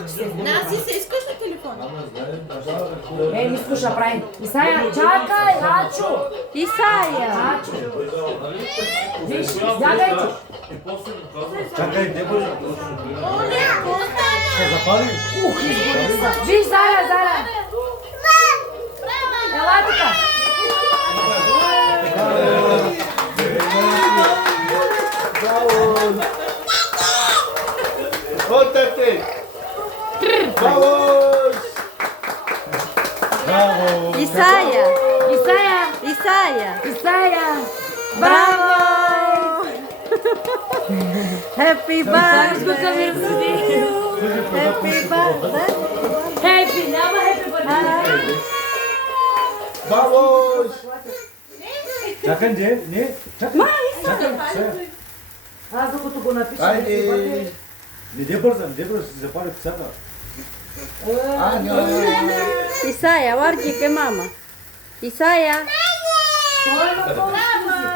Наси се искаш на телефона? Не слуша, прави. Исаja, čakaj, Aču. Исаия. Aču. Viš, zjagajte. Čakaj, gdje bože? Šta zapali? Izgori se. Viš, Zara. Elatika. Otate! Vamos! Bravo! Исаия. Исаja. Исаия. Браво! Happy birthday. Happy birthday. Happy, няма happy birthday. Vamos! Čakaj, ne? Čakaj. Čakaj, sve. Аз докато го напиша, Ajde! Не бързам, си запали пицата. Исаия, варди мама. Исаия. Той е въпрос,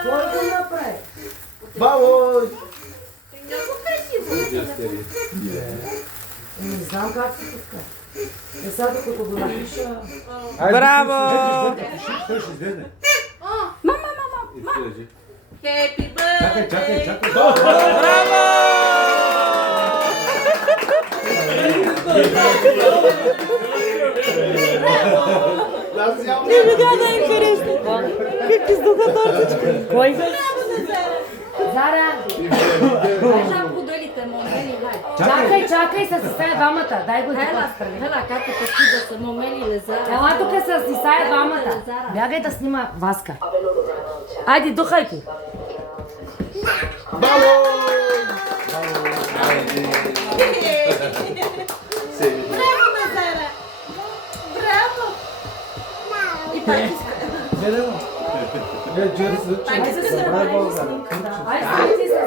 кой го направи? Vamos! Не знам как се пуска. Сега докато го напиша... Браво! Той ще излезне. Мама. Happy birthday! Чакай. Не видя да е интересно. Как издуха тортичка. Кой? Зара! Ела поделите, момели, дай. Чакай с Исаja двамата. Дай го Ела, тук. како ти да се момели лезара. Ела тук с Исаja двамата. Бягай да снима Васка. Айде, духай ти. Vamos! Браво, Назара! Браво! И пак иска. Ne? Ne? Ne? Пак иска да направи снимка. Айде, ти се